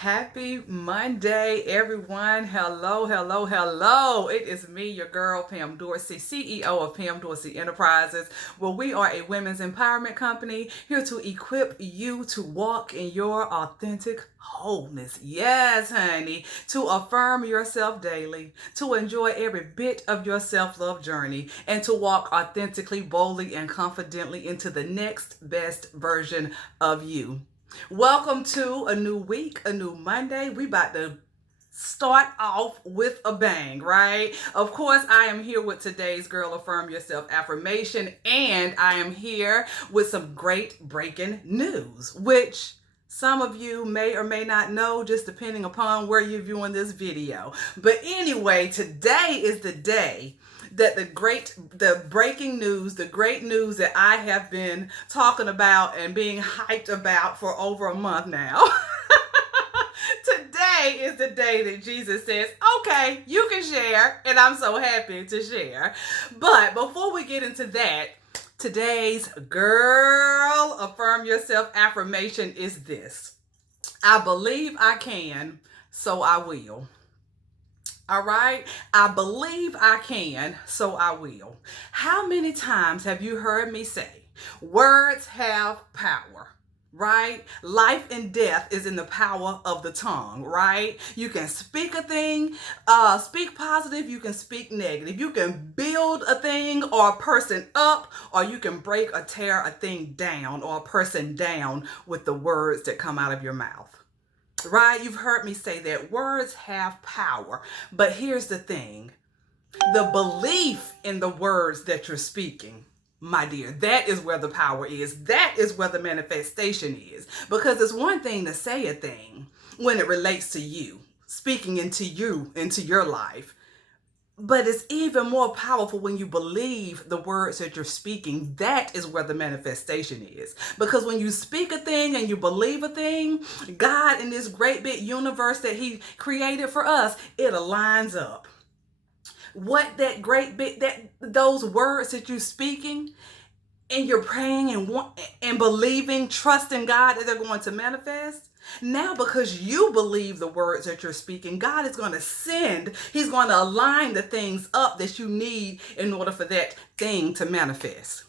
Happy Monday, everyone. Hello, hello, hello. It is me, your girl, Pam Dorsey, CEO of Pam Dorsey Enterprises, where we are a women's empowerment company here to equip you to walk in your authentic wholeness. Yes, honey, to affirm yourself daily, to enjoy every bit of your self-love journey, and to walk authentically, boldly, and confidently into the next best version of you. Welcome to a new week, a new Monday. We about to start off with a bang, right? Of course, I am here with today's Girl Affirm Yourself affirmation, and I am here with some great breaking news, which some of you may or may not know, just depending upon where you're viewing this video. But anyway, today is the day that the breaking news, the great news that I have been talking about and being hyped about for over a month now. Today is the day that Jesus says, okay, you can share, and I'm so happy to share. But before we get into that, today's Girl Affirm Yourself affirmation is this: I believe I can, so I will. All right. I believe I can, so I will. How many times have you heard me say, words have power? Right? Life and death is in the power of the tongue, right? You can speak a thing, speak positive, you can speak negative. You can build a thing or a person up, or you can break or tear a thing down or a person down with the words that come out of your mouth. Right? You've heard me say that words have power. But here's the thing: the belief in the words that you're speaking, my dear, that is where the power is. That is where the manifestation is. Because it's one thing to say a thing when it relates to you, speaking into you, into your life. But it's even more powerful when you believe the words that you're speaking. That is where the manifestation is. Because when you speak a thing and you believe a thing, God in this great big universe that He created for us, it aligns up. What that great big, those words that you're speaking and you're praying and believing, trusting God that they're going to manifest. Now, because you believe the words that you're speaking, God is going to send, He's going to align the things up that you need in order for that thing to manifest.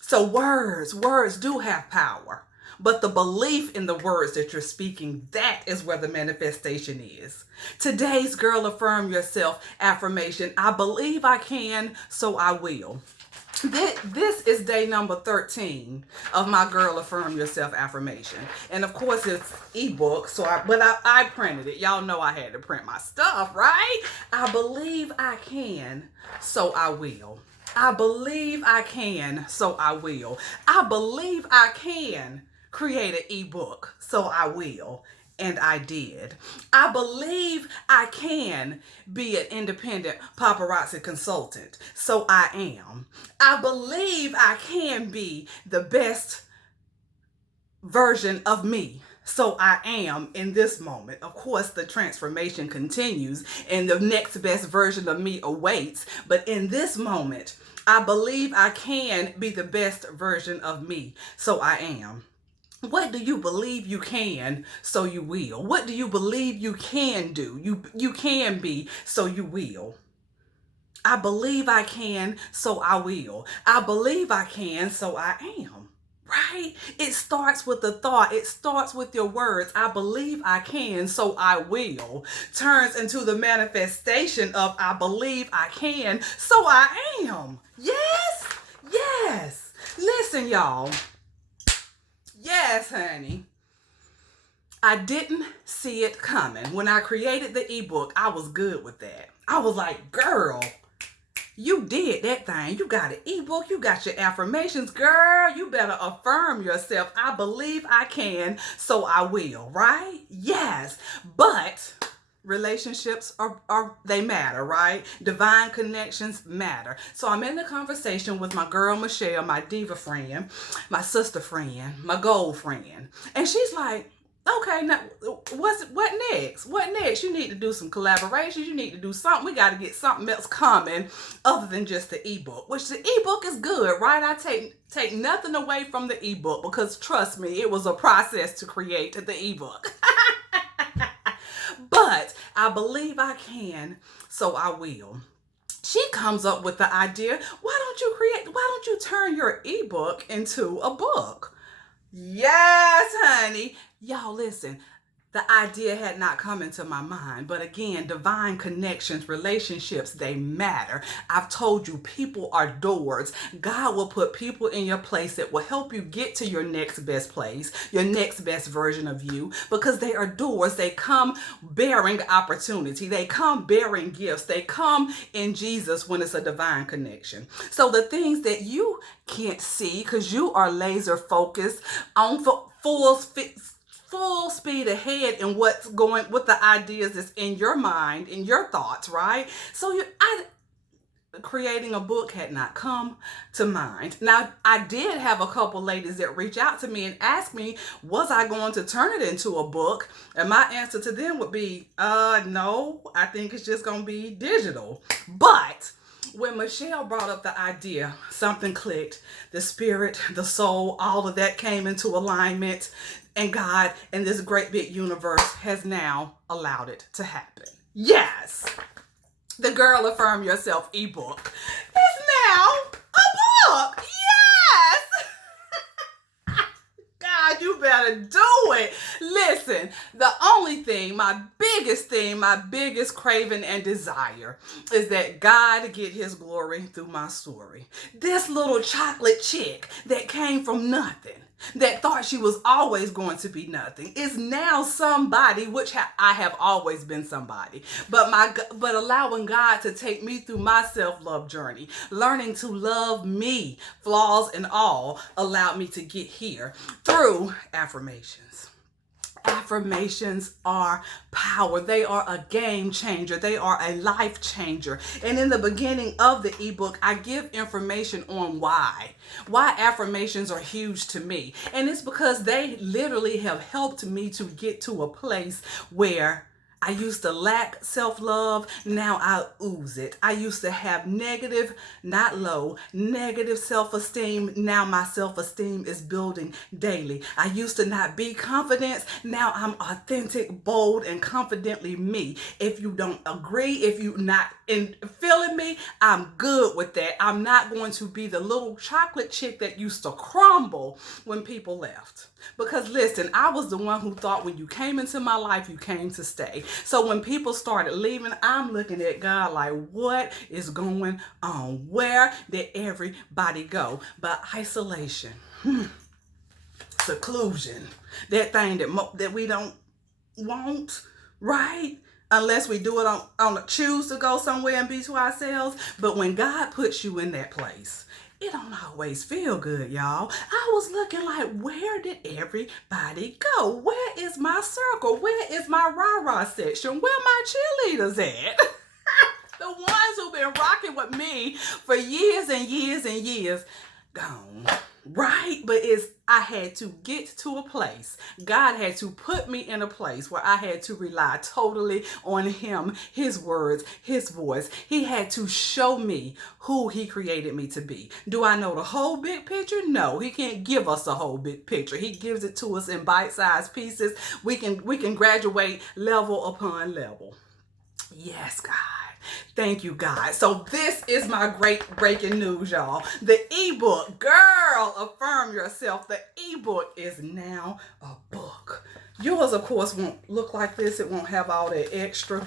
So words do have power. But the belief in the words that you're speaking, that is where the manifestation is. Today's Girl Affirm Yourself affirmation: I believe I can, so I will. This is day number 13 of my Girl Affirm Yourself affirmation. And of course it's ebook, but I printed it. Y'all know I had to print my stuff, right? I believe I can, so I will. I believe I can, so I will. I believe I can create an ebook, so I will. And I did. I believe I can be an independent paparazzi consultant, so I am. I believe I can be the best version of me, so I am in this moment. Of course, the transformation continues and the next best version of me awaits. But in this moment, I believe I can be the best version of me, so I am. What do you believe you can, so you will? What do you believe you can do? You can be, so you will. I believe I can, so I will. I believe I can, so I am. Right? It starts with the thought. It starts with your words. I believe I can, so I will. Turns into the manifestation of I believe I can, so I am. Yes? Yes. Listen, y'all. Yes, honey. I didn't see it coming. When I created the ebook, I was good with that. I was like, girl, you did that thing. You got an ebook. You got your affirmations. Girl, you better affirm yourself. I believe I can, so I will, right? Yes. But relationships they matter, right? Divine connections matter. So I'm in the conversation with my girl Michelle, my diva friend, my sister friend, my goal friend. And she's like, okay, now what next? What next? You need to do some collaborations. You need to do something. We got to get something else coming other than just the ebook, which the ebook is good, right? I take nothing away from the ebook because trust me, it was a process to create the ebook. but I believe I can, so I will. She comes up with the idea, why don't you turn your ebook into a book? Yes, honey. Y'all listen. The idea had not come into my mind, but again, divine connections, relationships, they matter. I've told you, people are doors. God will put people in your place that will help you get to your next best place, your next best version of you, because they are doors. They come bearing opportunity. They come bearing gifts. They come in Jesus when it's a divine connection. So the things that you can't see because you are laser focused on full speed ahead in what's going with the ideas that's in your mind, in your thoughts, right? So creating a book had not come to mind. Now, I did have a couple ladies that reach out to me and ask me, was I going to turn it into a book? And my answer to them would be, no, I think it's just going to be digital. But when Michelle brought up the idea, something clicked. The spirit, the soul, all of that came into alignment. And God and this great big universe has now allowed it to happen. Yes, the Gurl Affirm Yourself ebook is now a book. Yes. God, you better do it. Listen, the only thing, my biggest craving and desire is that God get his glory through my story. This little chocolate chick that came from nothing, that thought she was always going to be nothing, is now somebody, which I have always been somebody. But allowing God to take me through my self-love journey, learning to love me, flaws and all, allowed me to get here through affirmations. Affirmations are power. They are a game changer. They are a life changer. And in the beginning of the ebook, I give information on why affirmations are huge to me. And it's because they literally have helped me to get to a place where I used to lack self-love. Now I ooze it. I used to have negative, not low, negative self-esteem. Now my self-esteem is building daily. I used to not be confident. Now I'm authentic, bold, and confidently me. If you don't agree, if you're not feeling me, I'm good with that. I'm not going to be the little chocolate chick that used to crumble when people left. Because listen, I was the one who thought when you came into my life, you came to stay. So when people started leaving, I'm looking at God like, what is going on? Where did everybody go? But isolation, seclusion, that thing that we don't want, right? Unless we do it on choose to go somewhere and be to ourselves. But when God puts you in that place, it don't always feel good, y'all. I was looking like, where did everybody go? Where is my circle? Where is my rah-rah section? Where my cheerleaders at? The ones who've been rocking with me for years and years and years, gone. Right? But I had to get to a place. God had to put me in a place where I had to rely totally on him, his words, his voice. He had to show me who he created me to be. Do I know the whole big picture? No, he can't give us a whole big picture. He gives it to us in bite-sized pieces. We can graduate level upon level. Yes, God. Thank you, God. So this is my great breaking news, y'all. The ebook, Gurl Affirm Yourself, the ebook is now a book. Yours, of course, won't look like this. It won't have all that extra.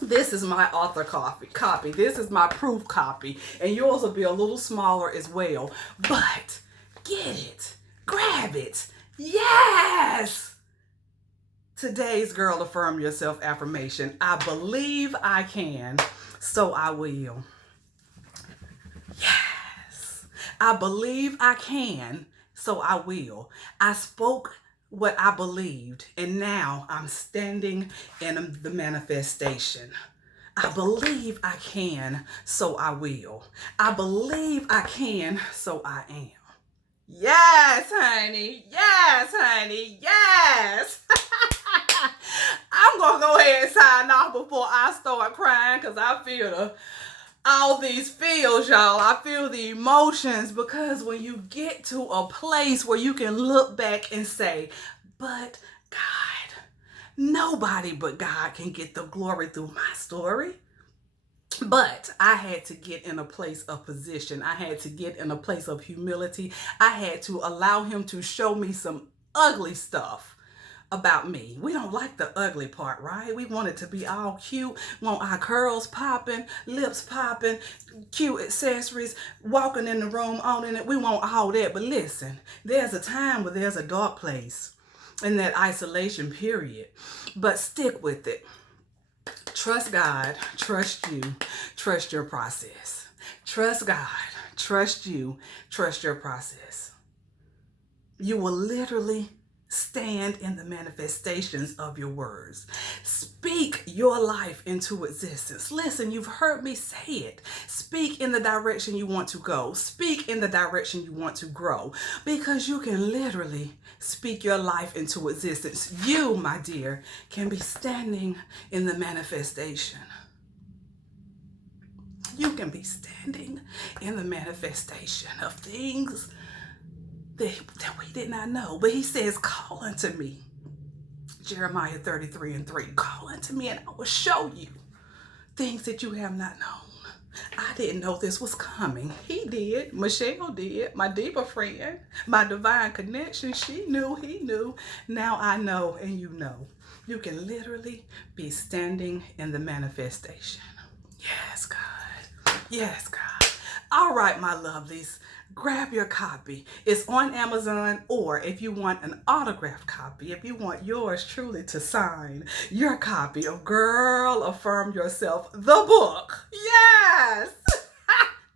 This is my author copy. This is my proof copy. And yours will be a little smaller as well. But get it. Grab it. Yes! Today's Gurl Affirm Yourself affirmation. I believe I can, so I will. Yes. I believe I can, so I will. I spoke what I believed, and now I'm standing in the manifestation. I believe I can, so I will. I believe I can, so I am. Yes, honey. Yes, honey. Yes. I'm going to go ahead and sign off before I start crying because I feel all these feels, y'all. I feel the emotions because when you get to a place where you can look back and say, but God, Nobody but God can get the glory through my story. But I had to get in a place of position. I had to get in a place of humility. I had to allow him to show me some ugly stuff about me. We don't like the ugly part, right? We want it to be all cute. Want our curls popping, lips popping, cute accessories, walking in the room, owning it. We want all that. But listen, there's a time where there's a dark place in that isolation period. But stick with it. Trust God, trust you, trust your process. Trust God, trust you, trust your process. You will literally stand in the manifestations of your words. Speak your life into existence. Listen, you've heard me say it. Speak in the direction you want to go. Speak in the direction you want to grow, because you can literally speak your life into existence. You, my dear, can be standing in the manifestation. You can be standing in the manifestation of things that we did not know. But he says, call unto me. Jeremiah 33:3. Call unto me and I will show you things that you have not known. I didn't know this was coming. He did. Michelle did. My deeper friend, my divine connection, she knew, he knew. Now I know and you know. You can literally be standing in the manifestation. Yes, God. Yes, God. All right, my lovelies. Grab your copy. It's on Amazon, or if you want an autographed copy, if you want yours truly to sign your copy of Gurl, Affirm Yourself, the book. Yes!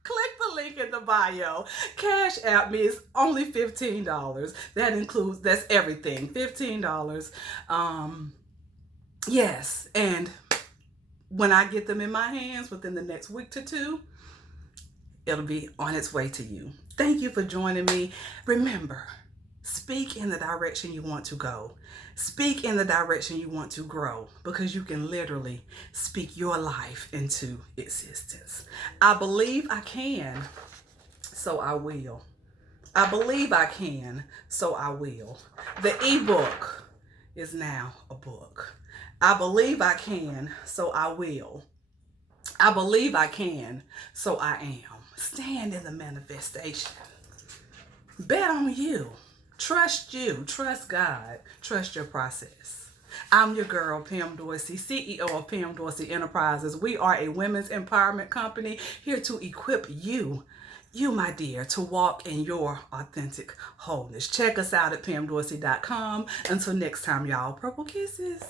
Click the link in the bio. Cash App me is only $15. That includes, that's everything, $15. Yes, and when I get them in my hands within the next week to two, it'll be on its way to you. Thank you for joining me. Remember, speak in the direction you want to go. Speak in the direction you want to grow, because you can literally speak your life into existence. I believe I can, so I will. I believe I can, so I will. The ebook is now a book. I believe I can, so I will. I believe I can, so I am. Stand in the manifestation. Bet on you. Trust you. Trust God. Trust your process. I'm your girl, Pam Dorsey, CEO of Pam Dorsey Enterprises. We are a women's empowerment company here to equip you, my dear, to walk in your authentic wholeness. Check us out at pamdorsey.com. Until next time, y'all, purple kisses.